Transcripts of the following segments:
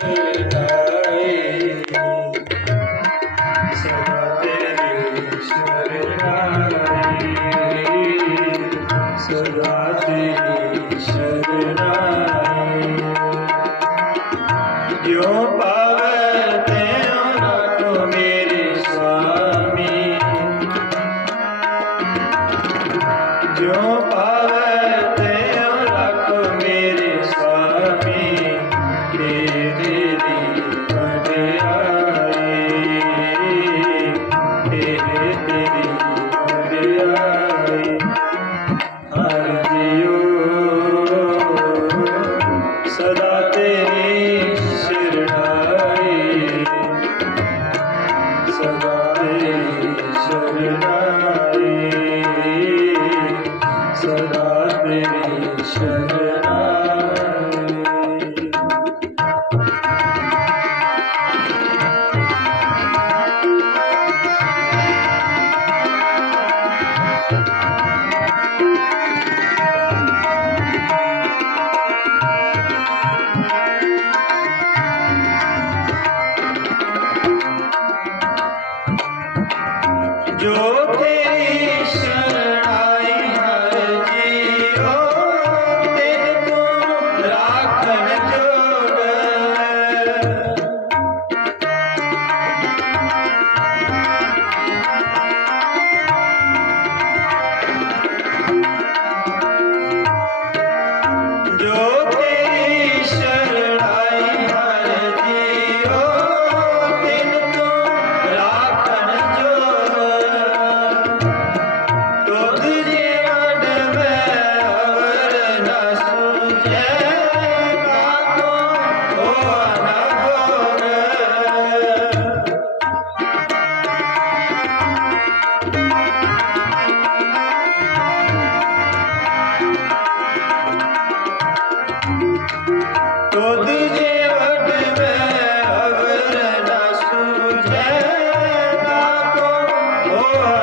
Thank. हर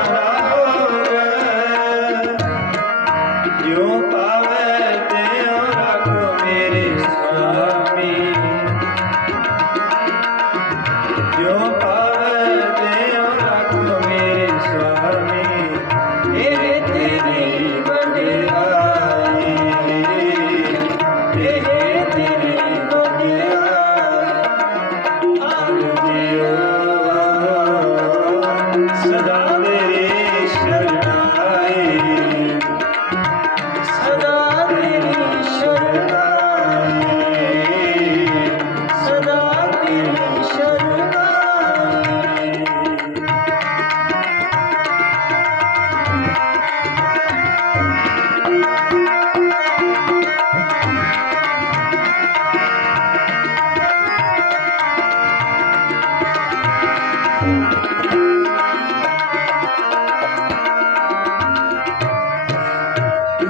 हो